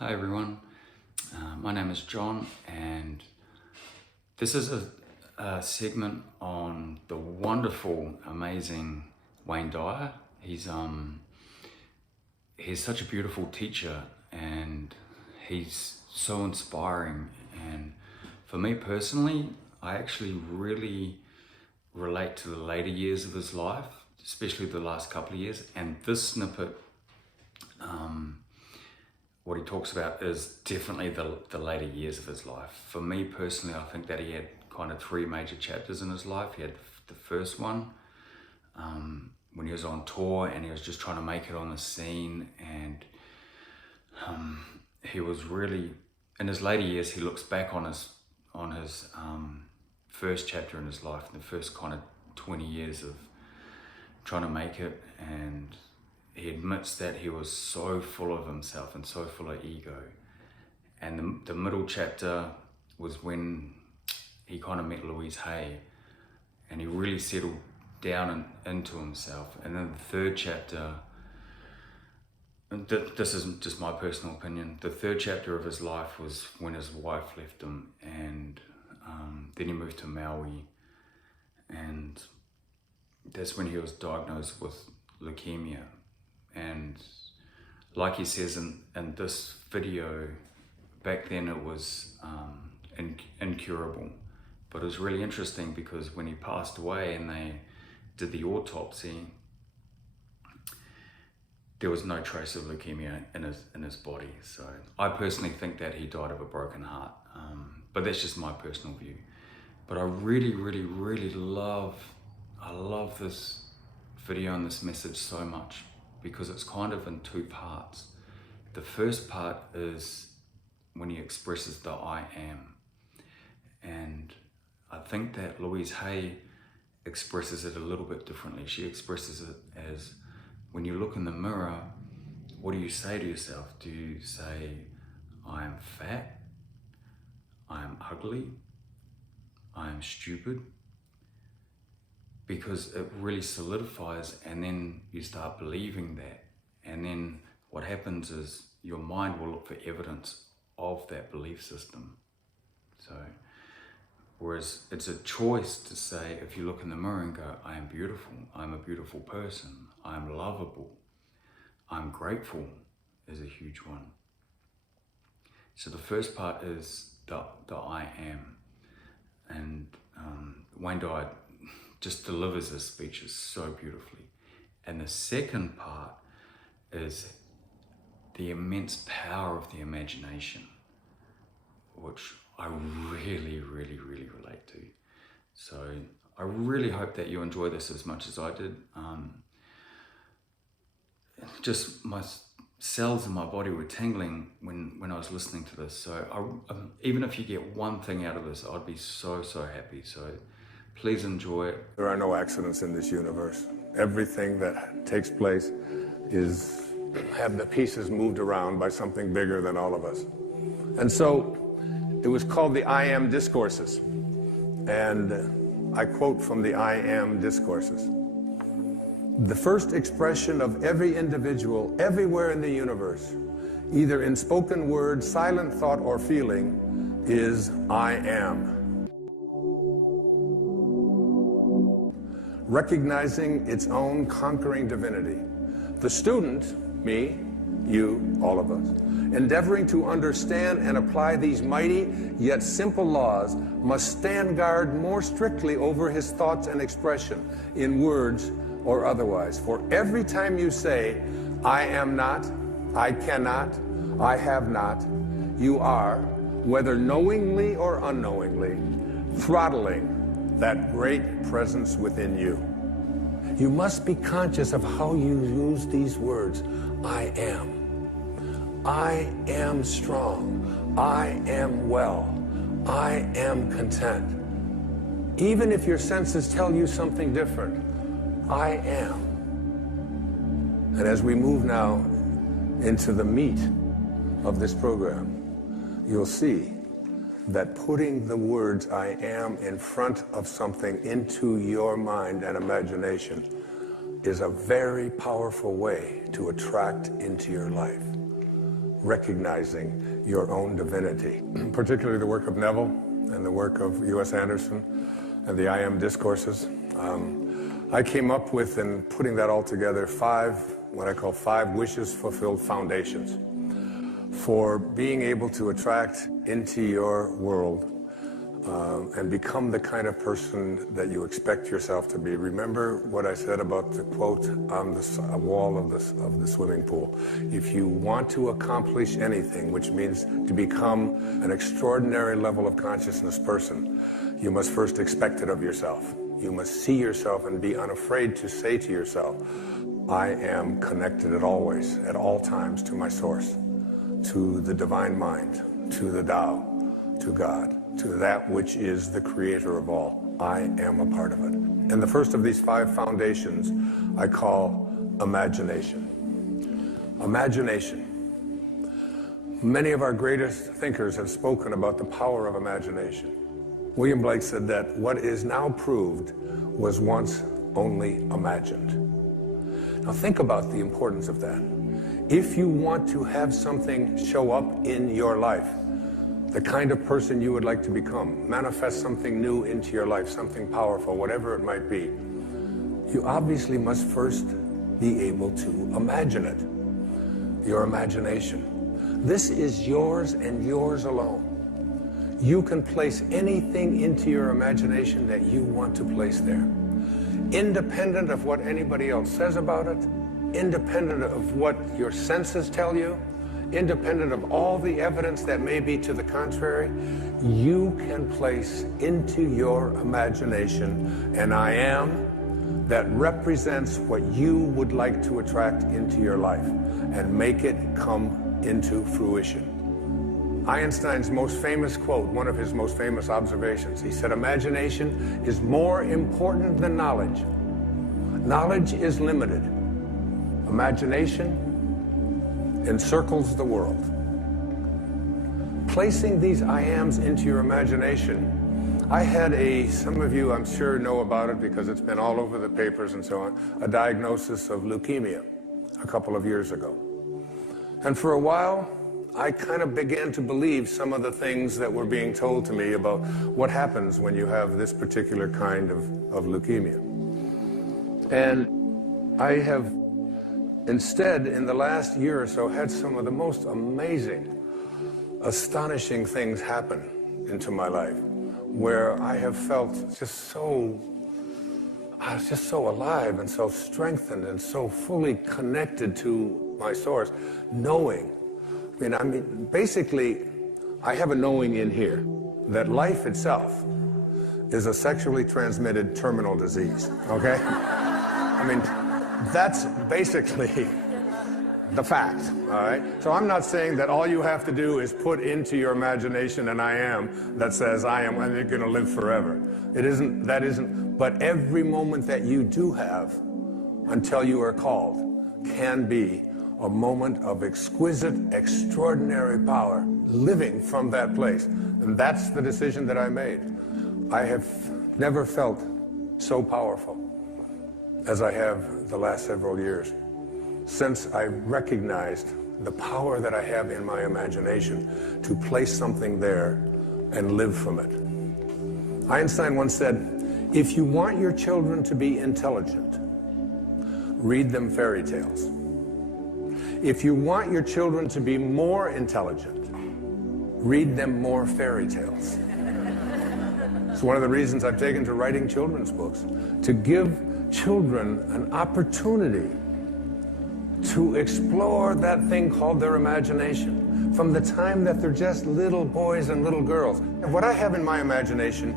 Hi everyone, my name is John, and this is a segment on the wonderful, amazing Wayne Dyer. He's such a beautiful teacher, and he's so inspiring. And for me personally, I actually really relate to the later years of his life, especially the last couple of years. And this snippet, what he talks about is definitely the later years of his life. For me personally, I think that he had kind of three major chapters in his life. He had the first one when he was on tour and he was just trying to make it on the scene, and he was really, in his later years, he looks back on his first chapter in his life, the first kind of 20 years of trying to make it, and he admits that he was so full of himself and so full of ego. And the middle chapter was when he kind of met Louise Hay and he really settled down into himself. And then the third chapter, this is just my personal opinion, the third chapter of his life was when his wife left him, and then he moved to Maui, and that's when he was diagnosed with leukemia. And like he says in this video, back then it was incurable. But it was really interesting because when he passed away and they did the autopsy, there was no trace of leukemia in his body. So I personally think that he died of a broken heart, but that's just my personal view. But I really, really, really love this video and this message so much, because it's kind of in two parts. The first part is when he expresses the I am. And I think that Louise Hay expresses it a little bit differently. She expresses it as, when you look in the mirror, what do you say to yourself? Do you say, I am fat, I am ugly, I am stupid? Because it really solidifies, and then you start believing that. And then what happens is your mind will look for evidence of that belief system. So, whereas it's a choice to say, if you look in the mirror and go, I am beautiful, I'm a beautiful person, I'm lovable, I'm grateful, is a huge one. So the first part is the I am. And Wayne Dyer just delivers his speeches so beautifully. And the second part is the immense power of the imagination, which I really, really, really relate to. So I really hope that you enjoy this as much as I did. Just my cells in my body were tingling when I was listening to this. So even if you get one thing out of this, I'd be so, so happy. So please enjoy it. There are no accidents in this universe. Everything that takes place have the pieces moved around by something bigger than all of us. And so it was called the I Am Discourses. And I quote from the I Am Discourses. The first expression of every individual everywhere in the universe, either in spoken word, silent thought, or feeling, is I am. Recognizing its own conquering divinity. The student, me, you, all of us, endeavoring to understand and apply these mighty yet simple laws, must stand guard more strictly over his thoughts and expression, in words or otherwise. For every time you say, I am not, I cannot, I have not, you are, whether knowingly or unknowingly, throttling that great presence within you. You must be conscious of how you use these words. I am. I am strong. I am well. I am content. Even if your senses tell you something different, I am. And as we move now into the meat of this program, you'll see that putting the words I am in front of something into your mind and imagination is a very powerful way to attract into your life. recognizing your own divinity. Particularly the work of Neville and the work of U.S. Anderson and the I Am discourses. I came up with, in putting that all together, what I call 5 wishes fulfilled foundations for being able to attract into your world and become the kind of person that you expect yourself to be. Remember what I said about the quote on the wall of the swimming pool. If you want to accomplish anything, which means to become an extraordinary level of consciousness person, you must first expect it of yourself. You must see yourself and be unafraid to say to yourself, I am connected at all times to my source, to the divine mind, to the Tao, to God, to that which is the creator of all. I am a part of it. And the first of these 5 foundations I call imagination. Imagination. Many of our greatest thinkers have spoken about the power of imagination. William Blake said that what is now proved was once only imagined. Now think about the importance of that. If you want to have something show up in your life, the kind of person you would like to become, manifest something new into your life, something powerful, whatever it might be, you obviously must first be able to imagine it. Your imagination. This is yours and yours alone. You can place anything into your imagination that you want to place there, independent of what anybody else says about it, independent of what your senses tell you, independent of all the evidence that may be to the contrary. You can place into your imagination an I am that represents what you would like to attract into your life and make it come into fruition. Einstein's most famous quote, one of his most famous observations, he said, imagination is more important than knowledge. Knowledge is limited. Imagination encircles the world. Placing these I ams into your imagination, I had some of you I'm sure know about it because it's been all over the papers and so on, a diagnosis of leukemia a couple of years ago. And for a while, I kind of began to believe some of the things that were being told to me about what happens when you have this particular kind of leukemia. And I have instead, in the last year or so, had some of the most amazing, astonishing things happen into my life, where I have felt I was just so alive and so strengthened and so fully connected to my source, knowing. Basically, I have a knowing in here that life itself is a sexually transmitted terminal disease, okay? That's basically the fact, all right? So I'm not saying that all you have to do is put into your imagination an I am that says I am and you're going to live forever. That isn't, but every moment that you do have until you are called can be a moment of exquisite, extraordinary power living from that place. And that's the decision that I made. I have never felt so powerful as I have the last several years, since I recognized the power that I have in my imagination to place something there and live from it. Einstein once said, if you want your children to be intelligent, read them fairy tales. If you want your children to be more intelligent, read them more fairy tales. It's one of the reasons I've taken to writing children's books, to give children an opportunity to explore that thing called their imagination from the time that they're just little boys and little girls. And what I have in my imagination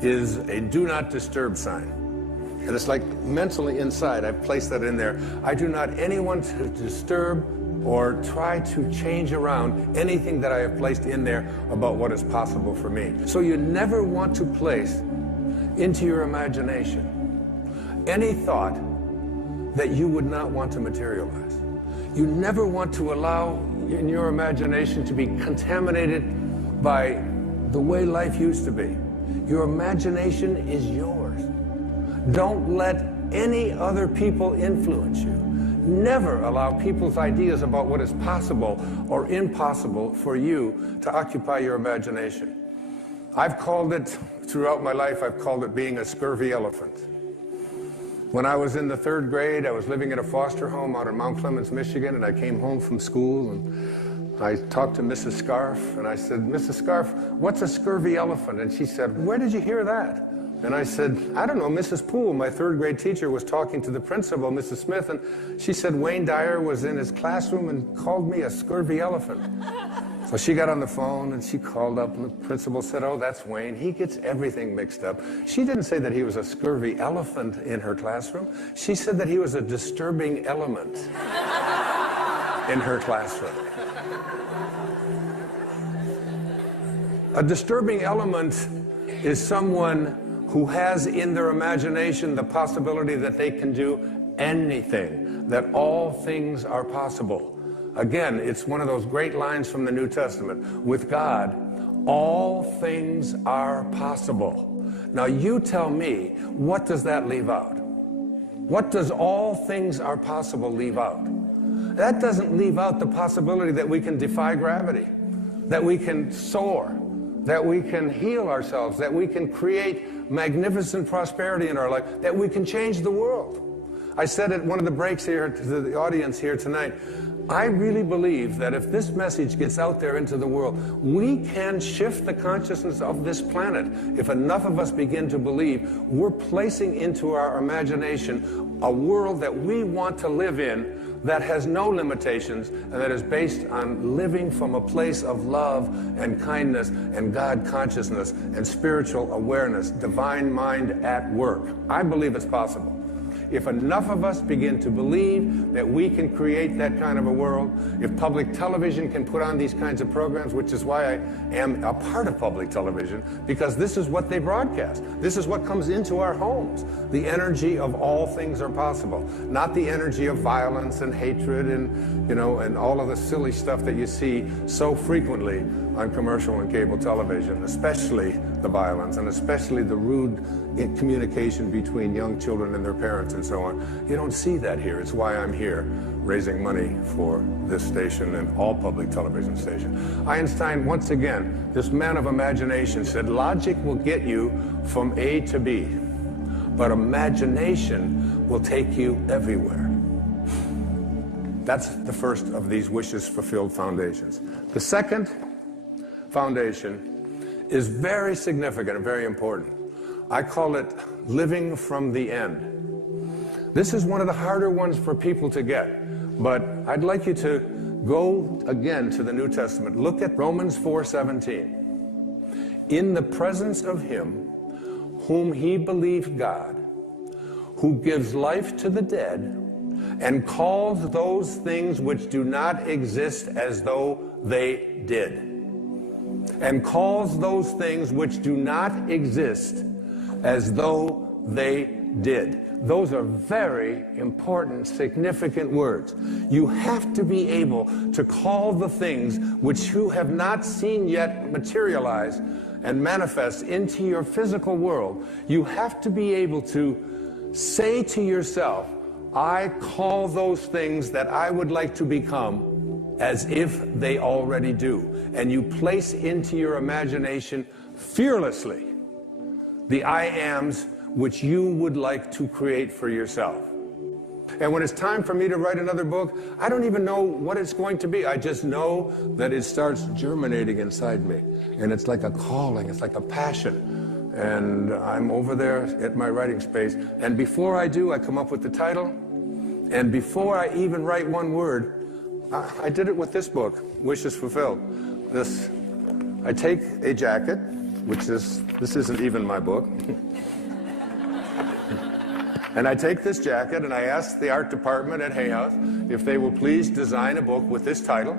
is a do not disturb sign. And it's like mentally inside, I've placed that in there. I do not anyone to disturb or try to change around anything that I have placed in there about what is possible for me. So you never want to place into your imagination any thought that you would not want to materialize. You never want to allow in your imagination to be contaminated by the way life used to be. Your imagination is yours. Don't let any other people influence you. never allow people's ideas about what is possible or impossible for you to occupy your imagination. I've called it, throughout my life, I've called it being a scurvy elephant. When I was in the 3rd grade, I was living in a foster home out in Mount Clemens, Michigan, and I came home from school and I talked to Mrs. Scarf, and I said, Mrs. Scarf, what's a scurvy elephant? And she said, where did you hear that? And I said, I don't know, Mrs. Poole, my 3rd grade teacher, was talking to the principal, Mrs. Smith, and she said Wayne Dyer was in his classroom and called me a scurvy elephant. So she got on the phone and she called up, and the principal said, oh, that's Wayne. He gets everything mixed up. She didn't say that he was a scurvy elephant in her classroom. She said that he was a disturbing element in her classroom. A disturbing element is someone who has in their imagination the possibility that they can do anything, that all things are possible. Again, it's one of those great lines from the New Testament. With God, all things are possible. Now you tell me, what does that leave out? What does all things are possible leave out? That doesn't leave out the possibility that we can defy gravity, that we can soar, that we can heal ourselves, that we can create magnificent prosperity in our life, that we can change the world. I said at one of the breaks here to the audience here tonight, I really believe that if this message gets out there into the world, we can shift the consciousness of this planet. If enough of us begin to believe, we're placing into our imagination a world that we want to live in, that has no limitations, and that is based on living from a place of love and kindness and God consciousness and spiritual awareness, divine mind at work. I believe it's possible. If enough of us begin to believe that we can create that kind of a world, if public television can put on these kinds of programs, which is why I am a part of public television, because this is what they broadcast. This is what comes into our homes. The energy of all things are possible, not the energy of violence and hatred and, and all of the silly stuff that you see so frequently on commercial and cable television, especially the violence and especially the rude communication between young children and their parents and so on. You don't see that here. It's why I'm here, raising money for this station and all public television stations. Einstein, once again, this man of imagination, said logic will get you from A to B, but imagination will take you everywhere. That's the first of these wishes fulfilled foundations. The second foundation is very significant and very important. I call it living from the end. This is one of the harder ones for people to get, but I'd like you to go again to the New Testament. Look at Romans 4:17. In the presence of him whom he believed God, who gives life to the dead and calls those things which do not exist as though they did. And calls those things which do not exist as though they did. Those are very important, significant words. You have to be able to call the things which you have not seen yet materialize and manifest into your physical world. You have to be able to say to yourself, I call those things that I would like to become as if they already do. And you place into your imagination fearlessly the I ams which you would like to create for yourself. And when it's time for me to write another book, I don't even know what it's going to be. I just know that it starts germinating inside me. And it's like a calling, it's like a passion. And I'm over there at my writing space. And before I do, I come up with the title. And before I even write one word, I did it with this book, Wishes Fulfilled. I take a jacket, this isn't even my book. And I take this jacket and I ask the art department at Hay House if they will please design a book with this title.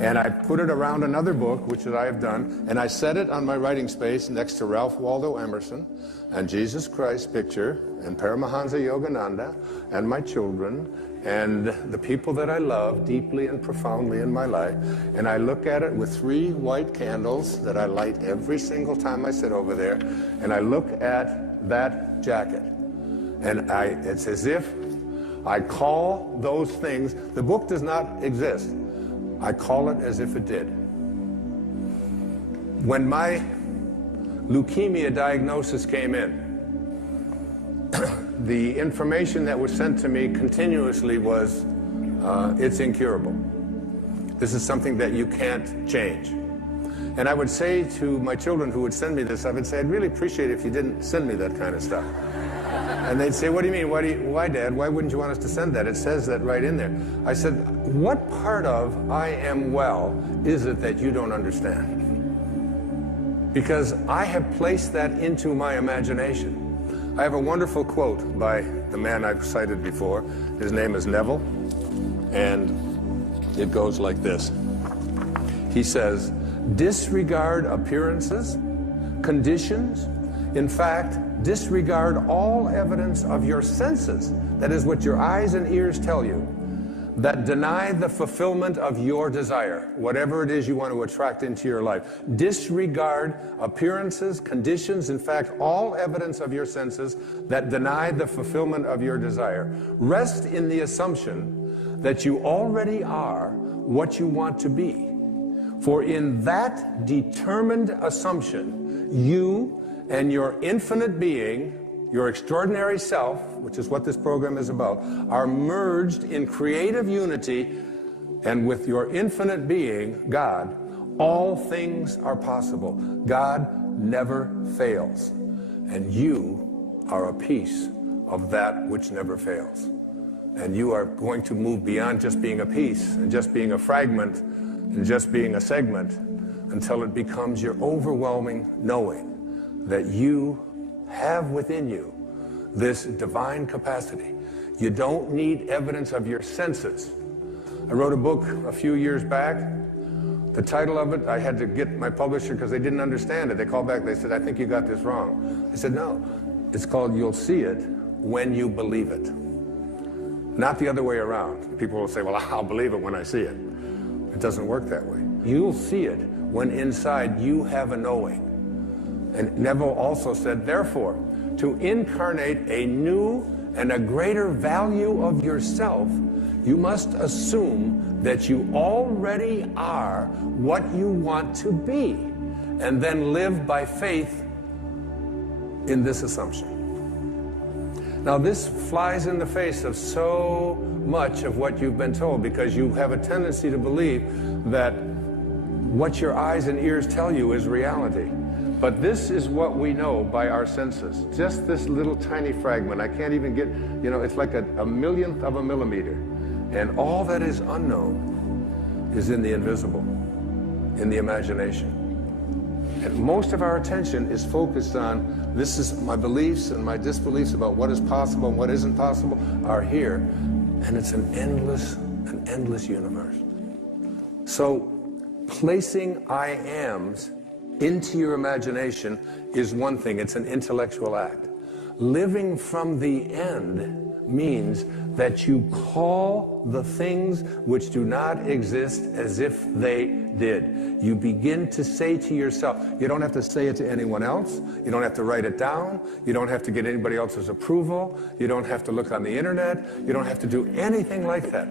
And I put it around another book, which I have done, and I set it on my writing space next to Ralph Waldo Emerson and Jesus Christ picture and Paramahansa Yogananda and my children and the people that I love deeply and profoundly in my life. And I look at it with 3 white candles that I light every single time I sit over there. And I look at that jacket. And it's as if I call those things, the book does not exist. I call it as if it did. When my leukemia diagnosis came in, the information that was sent to me continuously was, it's incurable. This is something that you can't change. And I would say to my children who would send me this, I would say, I'd really appreciate it if you didn't send me that kind of stuff. And they'd say, what do you mean? Why, Dad? Why wouldn't you want us to send that? It says that right in there. I said, what part of I am well is it that you don't understand? Because I have placed that into my imagination. I have a wonderful quote by the man I've cited before. His name is Neville, and it goes like this. He says, disregard appearances, conditions, in fact, disregard all evidence of your senses, that is what your eyes and ears tell you, that deny the fulfillment of your desire, whatever it is you want to attract into your life. Disregard appearances, conditions, in fact, all evidence of your senses that deny the fulfillment of your desire. Rest in the assumption that you already are what you want to be. For in that determined assumption, you and your infinite being, your extraordinary self, which is what this program is about, are merged in creative unity, and with your infinite being, God, all things are possible. God never fails, and you are a piece of that which never fails. And you are going to move beyond just being a piece and just being a fragment and just being a segment until it becomes your overwhelming knowing that you have within you this divine capacity. You don't need evidence of your senses. I wrote a book a few years back. The title of it, I had to get my publisher because they didn't understand it. They called back, they said, I think you got this wrong. I said, no, it's called You'll See It When You Believe It. Not the other way around. People will say, well, I'll believe it when I see it. It doesn't work that way. You'll see it when inside you have a knowing. And Neville also said, therefore, to incarnate a new and a greater value of yourself, you must assume that you already are what you want to be, and then live by faith in this assumption. Now, this flies in the face of so much of what you've been told, because you have a tendency to believe that what your eyes and ears tell you is reality. But this is what we know by our senses. Just this little tiny fragment. I can't even get, it's like a millionth of a millimeter. And all that is unknown is in the invisible, in the imagination. And most of our attention is focused on, this is my beliefs and my disbeliefs about what is possible and what isn't possible are here. And it's an endless universe. So placing I ams into your imagination is one thing. It's an intellectual act. Living from the end means that you call the things which do not exist as if they did. You begin to say to yourself, you don't have to say it to anyone else, you don't have to write it down, you don't have to get anybody else's approval, you don't have to look on the internet, you don't have to do anything like that.